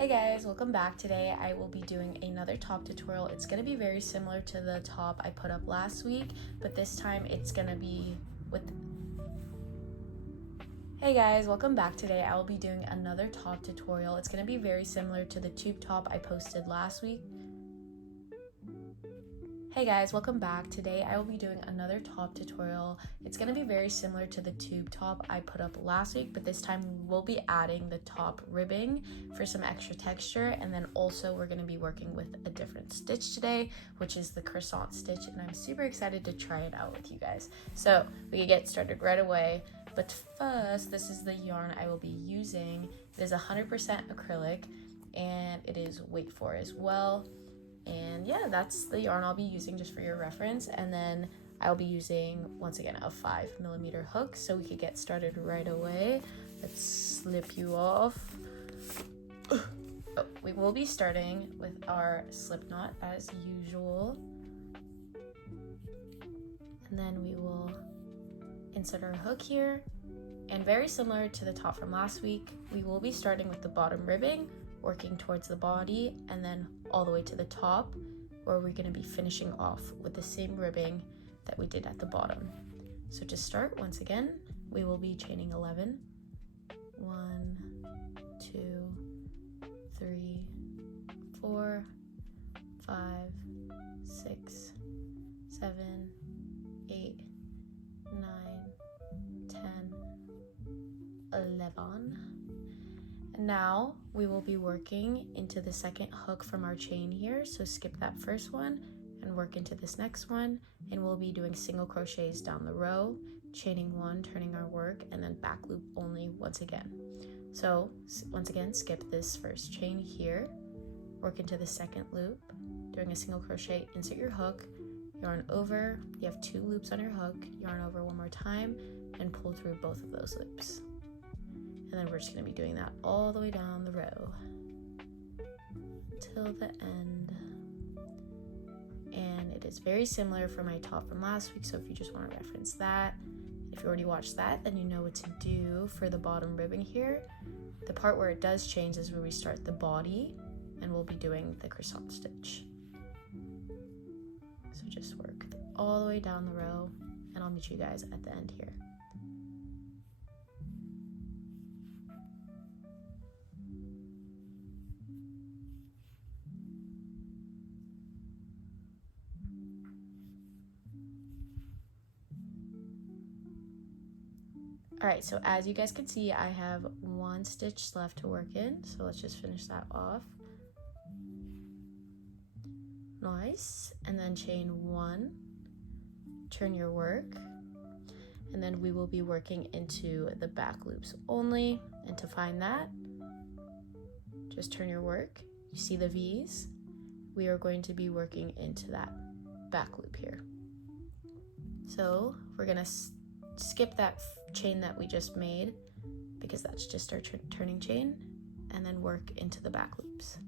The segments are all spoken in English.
Hey guys, welcome back. Today I will be doing another top tutorial. It's going to be very similar to the top I put up last week, but this time it's going to be with... Hey guys, welcome back. Today I will be doing another top tutorial. It's going to be very similar to the tube top I posted last week. Hey guys, welcome back. Today I will be doing another top tutorial. It's going to be very similar to the tube top I put up last week, but this time we'll be adding the top ribbing for some extra texture, and then also we're going to be working with a different stitch today, which is the croissant stitch, and I'm super excited to try it out with you guys. So we can get started right away, but first, this is the yarn I will be using. It is 100% acrylic, and it is weight for as well. And yeah, that's the yarn I'll be using just for your reference. And then I'll be using, once again, a 5mm hook, so we could get started right away. Let's slip you off. We will be starting with our slip knot as usual. And then we will insert our hook here. And very similar to the top from last week, we will be starting with the bottom ribbing, working towards the body, and then all the way to the top, where we're going to be finishing off with the same ribbing that we did at the bottom. So to start, once again, we will be chaining 11. 1, 2, 3, 4, 5, 6, 7, 8, 9, 10, 11. Now we will be working into the second hook from our chain here, so skip that first one and work into this next one, and we'll be doing single crochets down the row, chaining 1, turning our work, and then back loop only once again. So once again, skip this first chain here, work into the second loop, doing a single crochet, insert your hook, yarn over, you have 2 loops on your hook, yarn over one more time, and pull through both of those loops. And then we're just going to be doing that all the way down the row till the end. And it is very similar from my top from last week, so if you just want to reference that, if you already watched that, then you know what to do for the bottom ribbing here. The part where it does change is where we start the body, and we'll be doing the croissant stitch. So just work all the way down the row, and I'll meet you guys at the end here. Alright, so as you guys can see, I have 1 stitch left to work in, so let's just finish that off. Nice, and then chain 1, turn your work, and then we will be working into the back loops only, and to find that, just turn your work. You see the V's? We are going to be working into that back loop here. So we're gonna skip that chain that we just made, because that's just our turning chain, and then work into the back loops,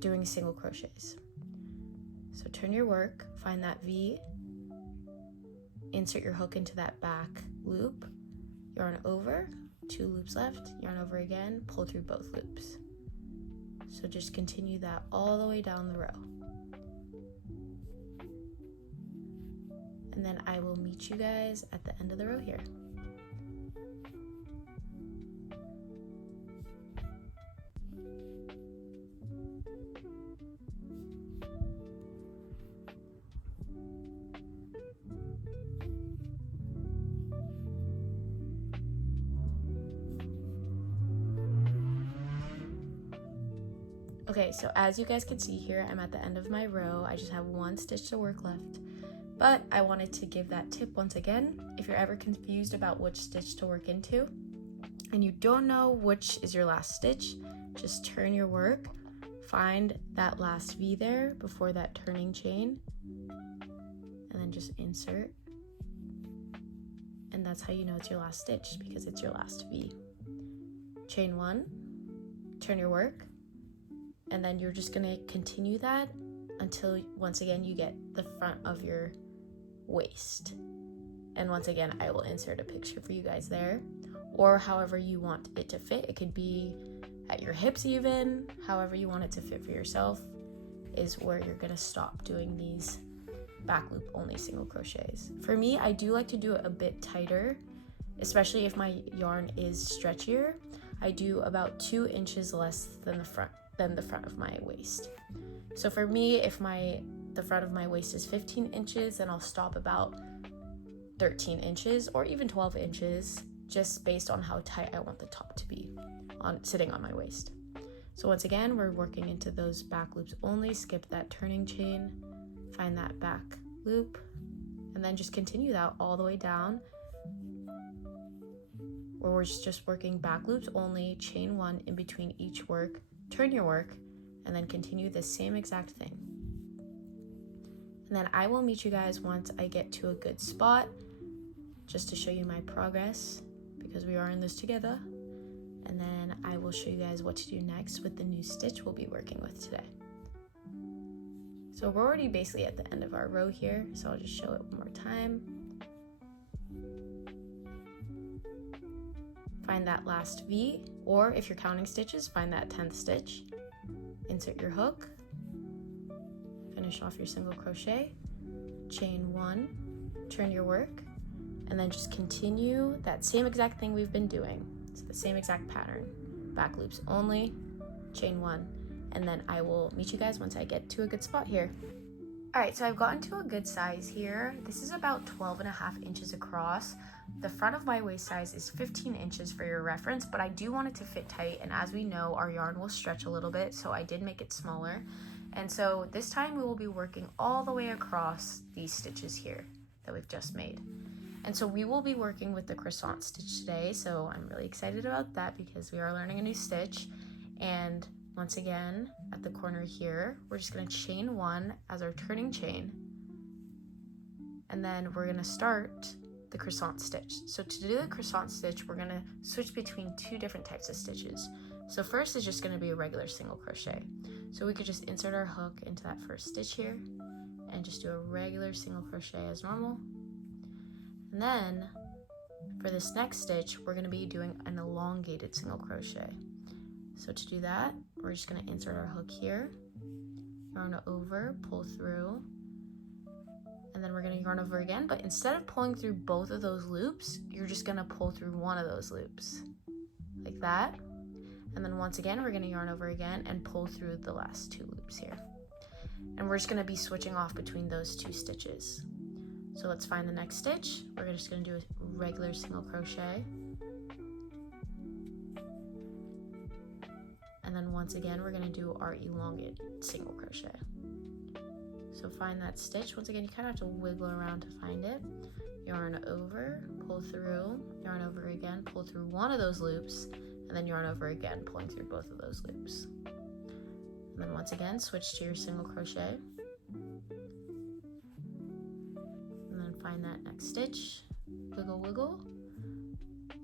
doing single crochets. So turn your work, find that V, insert your hook into that back loop, yarn over, 2 loops left, yarn over again, pull through both loops. So just continue that all the way down the row. And then I will meet you guys at the end of the row here. Okay, so as you guys can see here, I'm at the end of my row. I just have 1 stitch to work left. But I wanted to give that tip once again. If you're ever confused about which stitch to work into, and you don't know which is your last stitch, just turn your work, find that last V there before that turning chain, and then just insert. And that's how you know it's your last stitch, because it's your last V. Chain 1, turn your work, and then you're just gonna continue that until once again you get the front of your waist. And once again, I will insert a picture for you guys there, or however you want it to fit. It could be at your hips even, however you want it to fit for yourself, is where you're gonna stop doing these back loop only single crochets. For me, I do like to do it a bit tighter, especially if my yarn is stretchier. I do about 2 inches less than the front of my waist. So for me, if the front of my waist is 15 inches, then I'll stop about 13 inches or even 12 inches, just based on how tight I want the top to be sitting on my waist. So once again, we're working into those back loops only. Skip that turning chain, find that back loop, and then just continue that all the way down, where we're just working back loops only, chain 1 in between each work, turn your work, and then continue the same exact thing. And then I will meet you guys once I get to a good spot, just to show you my progress, because we are in this together. And then I will show you guys what to do next with the new stitch we'll be working with today. So we're already basically at the end of our row here, so I'll just show it one more time. Find that last V, or if you're counting stitches, find that 10th stitch. Insert your hook, finish off your single crochet, chain 1, turn your work, and then just continue that same exact thing we've been doing. It's the same exact pattern, back loops only, chain 1, and then I will meet you guys once I get to a good spot here. All right, so I've gotten to a good size here. This is about 12.5 inches across. The front of my waist size is 15 inches for your reference, but I do want it to fit tight, and as we know, our yarn will stretch a little bit, so I did make it smaller. And so this time we will be working all the way across these stitches here that we've just made. And so we will be working with the croissant stitch today, so I'm really excited about that because we are learning a new stitch. And once again, at the corner here, we're just gonna chain 1 as our turning chain, and then we're gonna start the croissant stitch. So to do the croissant stitch, we're gonna switch between 2 different types of stitches. So first is just gonna be a regular single crochet. So we could just insert our hook into that first stitch here and just do a regular single crochet as normal. And then for this next stitch, we're gonna be doing an elongated single crochet. So to do that, we're just gonna insert our hook here, yarn over, pull through, and then we're gonna yarn over again, but instead of pulling through both of those loops, you're just gonna pull through one of those loops, like that. And then once again, we're gonna yarn over again and pull through the last 2 loops here. And we're just gonna be switching off between those 2 stitches. So let's find the next stitch. We're just gonna do a regular single crochet. And then once again, we're gonna do our elongated single crochet. So find that stitch. Once again, you kind of have to wiggle around to find it. Yarn over, pull through, yarn over again, pull through one of those loops, and then yarn over again, pulling through both of those loops. And then once again, switch to your single crochet. And then find that next stitch, wiggle, wiggle,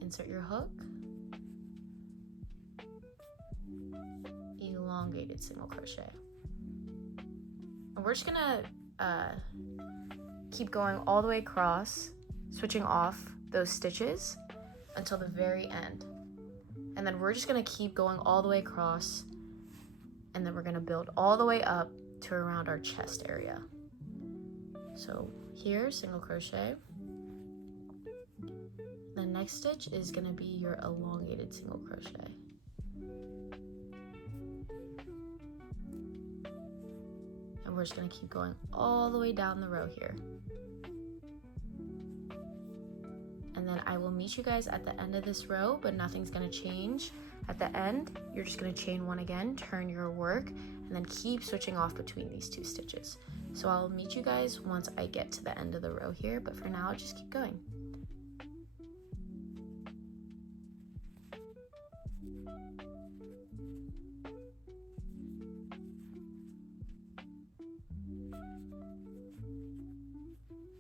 insert your hook, elongated single crochet. And we're just gonna keep going all the way across, switching off those stitches until the very end. And then we're just gonna keep going all the way across, and then we're gonna build all the way up to around our chest area. So here, single crochet. The next stitch is gonna be your elongated single crochet. And we're just gonna keep going all the way down the row here. And then I will meet you guys at the end of this row, but nothing's gonna change. At the end, you're just gonna chain 1 again, turn your work, and then keep switching off between these 2 stitches. So I'll meet you guys once I get to the end of the row here, but for now, just keep going.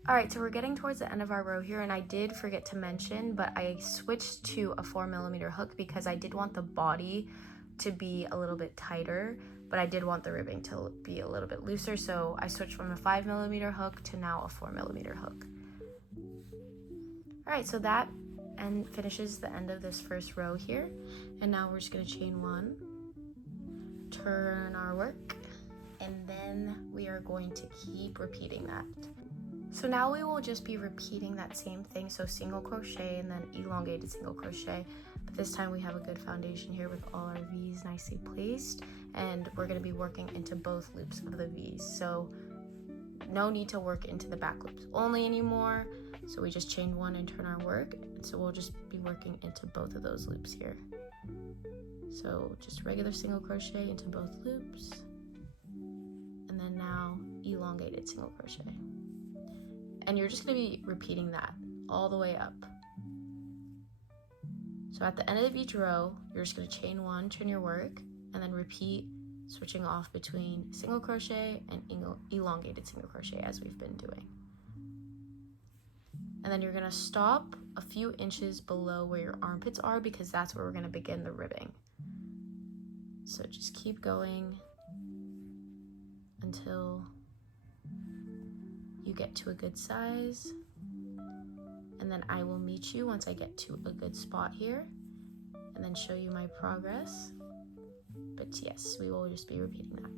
All right, so we're getting towards the end of our row here, and I did forget to mention, but I switched to a 4mm hook because I did want the body to be a little bit tighter, but I did want the ribbing to be a little bit looser, so I switched from a 5mm hook to now a 4mm hook. All right, so that and finishes the end of this first row here. And now we're just going to chain 1, turn our work, and then we are going to keep repeating that. So now we will just be repeating that same thing, so single crochet and then elongated single crochet, but this time we have a good foundation here with all our V's nicely placed, and we're going to be working into both loops of the V's, so no need to work into the back loops only anymore. So we just chain 1 and turn our work, so we'll just be working into both of those loops here. So just regular single crochet into both loops, and then now elongated single crochet. And you're just going to be repeating that all the way up. So at the end of each row, you're just going to chain 1, turn your work, and then repeat, switching off between single crochet and elongated single crochet as we've been doing. And then you're going to stop a few inches below where your armpits are, because that's where we're going to begin the ribbing. So just keep going until you get to a good size, and then I will meet you once I get to a good spot here and then show you my progress. But yes, we will just be repeating that.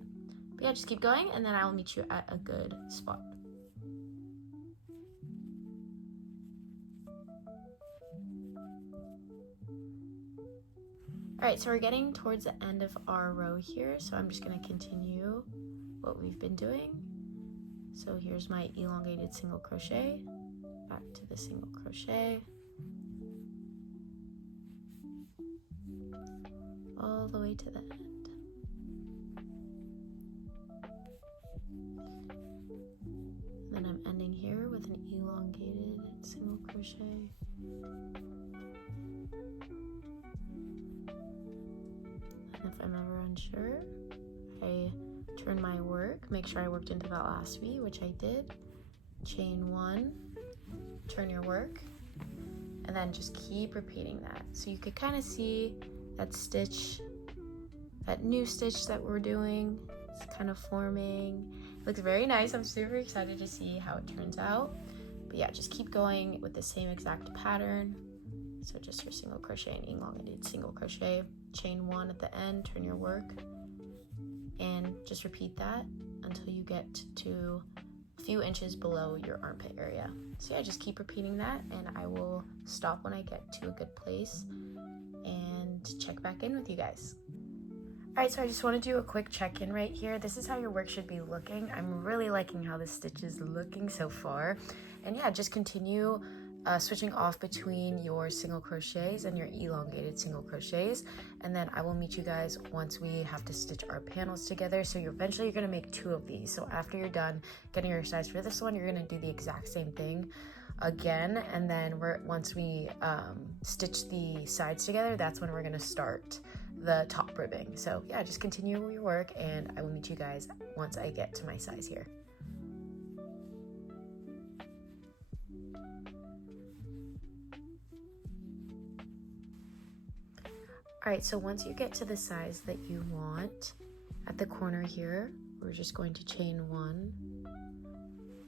But yeah, just keep going, and then I will meet you at a good spot. Alright, so we're getting towards the end of our row here, so I'm just going to continue what we've been doing. So here's my elongated single crochet, back to the single crochet, all the way to the end. And then I'm ending here with an elongated single crochet. And if I'm ever unsure, I turn my work, make sure I worked into that last V, which I did, chain 1, turn your work, and then just keep repeating that. So you could kind of see that stitch, that new stitch that we're doing, it's kind of forming. It looks very nice. I'm super excited to see how it turns out. But yeah, just keep going with the same exact pattern. So just your single crochet and elongated single crochet, chain 1 at the end, turn your work, and just repeat that until you get to a few inches below your armpit area. So yeah, just keep repeating that, and I will stop when I get to a good place and check back in with you guys. Alright, so I just want to do a quick check-in right here. This is how your work should be looking. I'm really liking how this stitch is looking so far. And yeah, just continue switching off between your single crochets and your elongated single crochets, and then I will meet you guys once we have to stitch our panels together. So eventually you're going to make 2 of these. So after you're done getting your size for this one, you're going to do the exact same thing again, and then once we stitch the sides together, that's when we're going to start the top ribbing. So yeah, just continue your work, and I will meet you guys once I get to my size here. Alright, so once you get to the size that you want, at the corner here, we're just going to chain 1.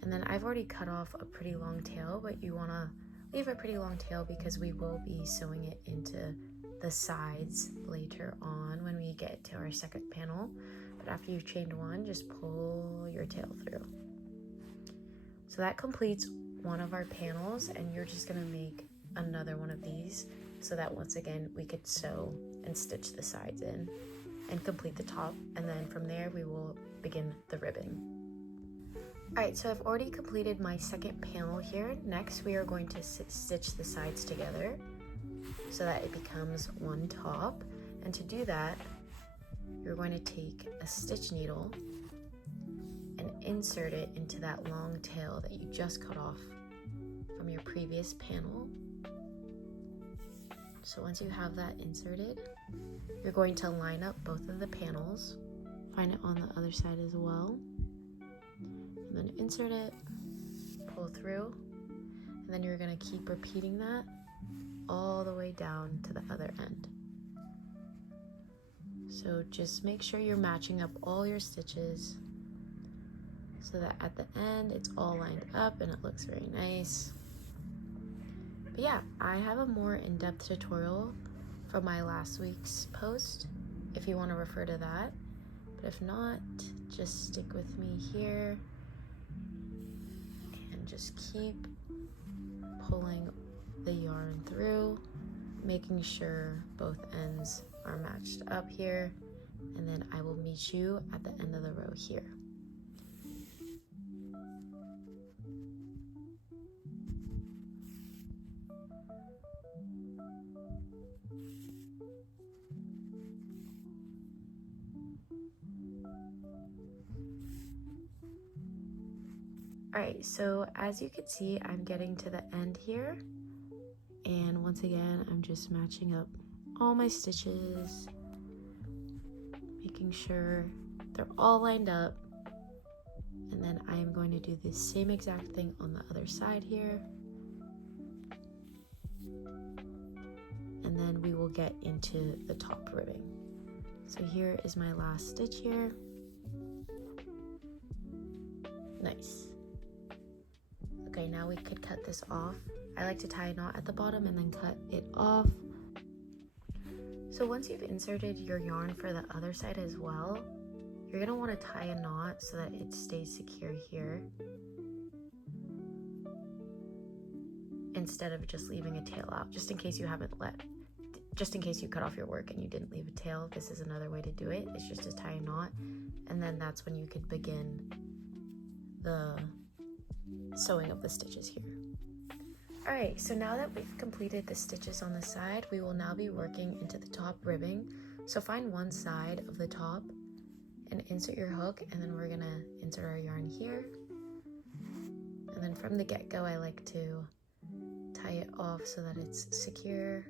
And then I've already cut off a pretty long tail, but you want to leave a pretty long tail because we will be sewing it into the sides later on when we get to our second panel. But after you've chained 1, just pull your tail through. So that completes one of our panels, and you're just going to make another one of these, so that once again we could sew and stitch the sides in and complete the top, and then from there we will begin the ribbing. Alright, so I've already completed my second panel here. Next we are going to stitch the sides together so that it becomes one top, and to do that you're going to take a stitch needle and insert it into that long tail that you just cut off from your previous panel. So once you have that inserted, you're going to line up both of the panels, find it on the other side as well, and then insert it, pull through, and then you're going to keep repeating that all the way down to the other end. So just make sure you're matching up all your stitches so that at the end it's all lined up and it looks very nice. But yeah, I have a more in-depth tutorial from my last week's post if you want to refer to that. But if not, just stick with me here and just keep pulling the yarn through, making sure both ends are matched up here, and then I will meet you at the end of the row here. Alright, so as you can see, I'm getting to the end here, and once again, I'm just matching up all my stitches, making sure they're all lined up, and then I am going to do the same exact thing on the other side here, and then we will get into the top ribbing. So here is my last stitch here. Nice. Okay, now we could cut this off. I like to tie a knot at the bottom and then cut it off. So once you've inserted your yarn for the other side as well, you're gonna want to tie a knot so that it stays secure here, instead of just leaving a tail out, just in case you cut off your work and you didn't leave a tail. This is another way to do it. It's just to tie a knot, and then that's when you could begin the sewing of the stitches here. Alright, so now that we've completed the stitches on the side, we will now be working into the top ribbing. So find one side of the top and insert your hook, and then we're gonna insert our yarn here. And then from the get-go, I like to tie it off so that it's secure,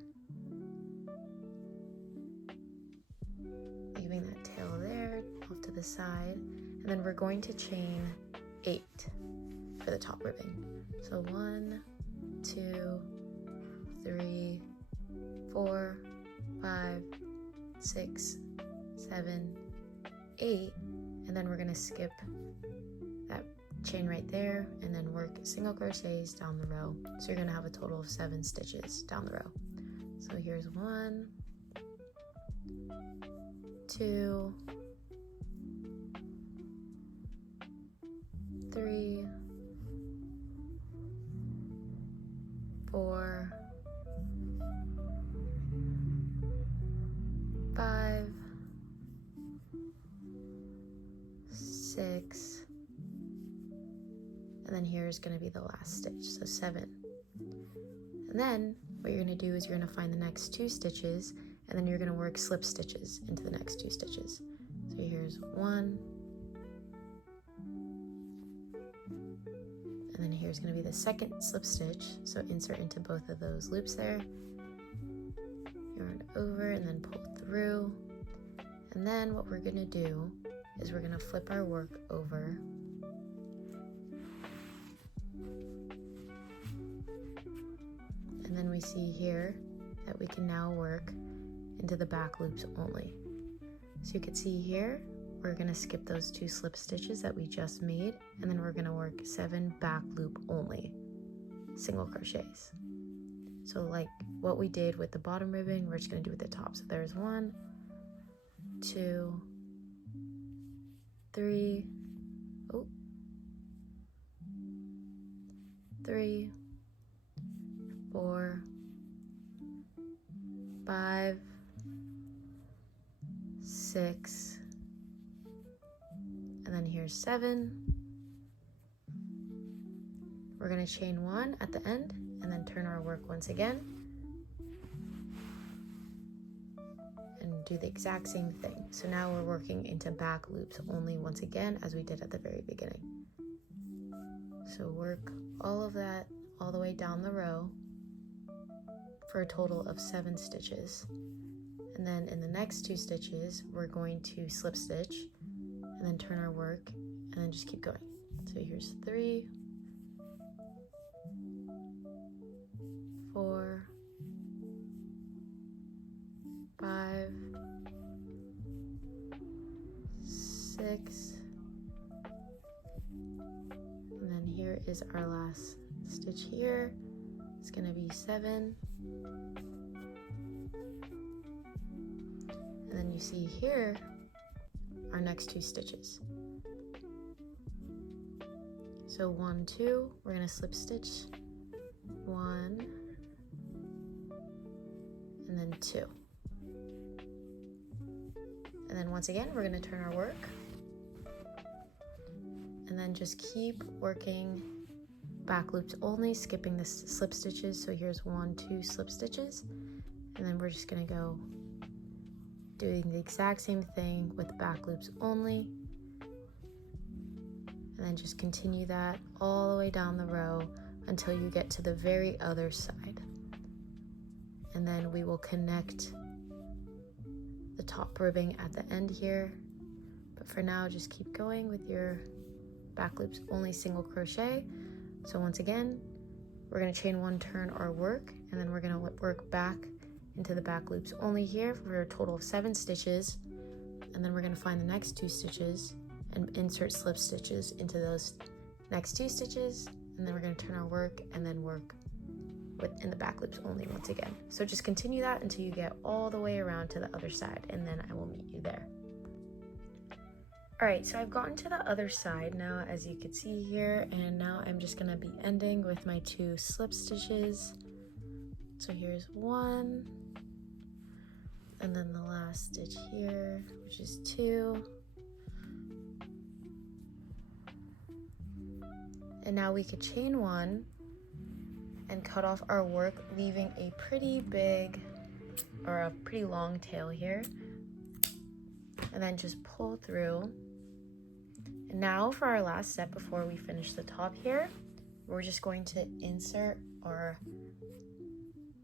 leaving that tail there off to the side. And then we're going to chain 8 for the top ribbing. So 1, 2, 3, 4, 5, 6, 7, 8, and then we're going to skip that chain right there and then work single crochets down the row. So you're going to have a total of 7 stitches down the row. So here's 1, 2, 3, 4, 5, 6, and then here's going to be the last stitch, so 7. And then what you're going to do is you're going to find the next 2 stitches, and then you're going to work slip stitches into the next 2 stitches. So here's 1, and then here's going to be the second slip stitch, so insert into both of those loops there, yarn over and then pull through. And then what we're going to do is we're going to flip our work over, and then we see here that we can now work into the back loops only. So you can see here we're going to skip those 2 slip stitches that we just made, and then we're going to work 7 back loop only single crochets. So like what we did with the bottom ribbing, we're just going to do with the top. So there's 1, 2, 3, 3, 4, 5, 6, and then here's 7. We're going to chain 1 at the end and then turn our work once again and do the exact same thing. So now we're working into back loops only once again, as we did at the very beginning. So work all of that all the way down the row for a total of 7 stitches. And then in the next 2 stitches, we're going to slip stitch and then turn our work and then just keep going. So here's 3, 4, 5, 6, and then here is our last stitch here, is going to be 7. And then you see here our next 2 stitches. So 1, 2, we're going to slip stitch 1 and then 2. And then once again, we're going to turn our work and then just keep working back loops only, skipping the slip stitches. So here's 1, 2 slip stitches, and then we're just going to go doing the exact same thing with back loops only, and then just continue that all the way down the row until you get to the very other side. And then we will connect the top ribbing at the end here. But for now, just keep going with your back loops only single crochet. So once again, we're going to chain 1, turn our work, and then we're going to work back into the back loops only here for a total of 7 stitches. And then we're going to find the next 2 stitches and insert slip stitches into those next 2 stitches, and then we're going to turn our work and then work in the back loops only once again. So just continue that until you get all the way around to the other side, and then I will meet you there. Alright, so I've gotten to the other side now, as you can see here, and now I'm just going to be ending with my 2 slip stitches. So here's 1, and then the last stitch here, which is 2. And now we could chain 1 and cut off our work, leaving a pretty big or a pretty long tail here, and then just pull through. And now for our last step before we finish the top here, we're just going to insert our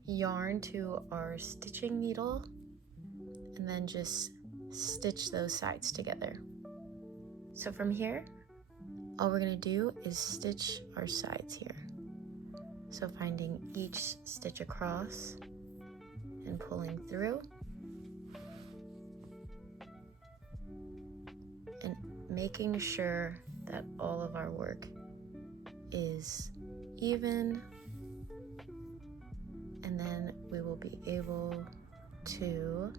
yarn to our stitching needle and then just stitch those sides together. So from here, all we're going to do is stitch our sides here. So finding each stitch across and pulling through and making sure that all of our work is even, and then we will be able to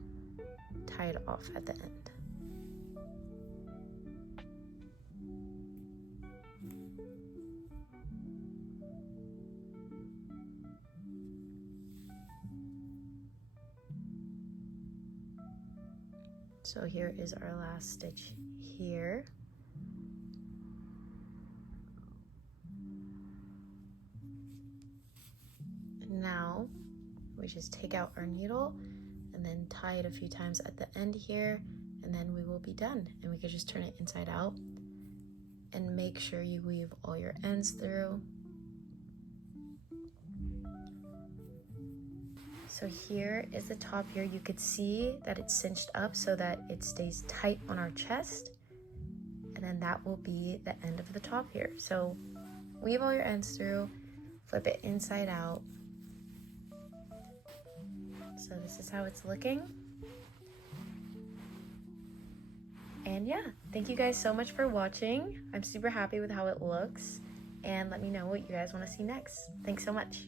tie it off at the end. So here is our last stitch here. And now we just take out our needle and then tie it a few times at the end here, and then we will be done. And we could just turn it inside out and make sure you weave all your ends through. So here is the top here. You could see that it's cinched up so that it stays tight on our chest. And then that will be the end of the top here. So weave all your ends through, flip it inside out. So this is how it's looking. And yeah, thank you guys so much for watching. I'm super happy with how it looks. And let me know what you guys want to see next. Thanks so much.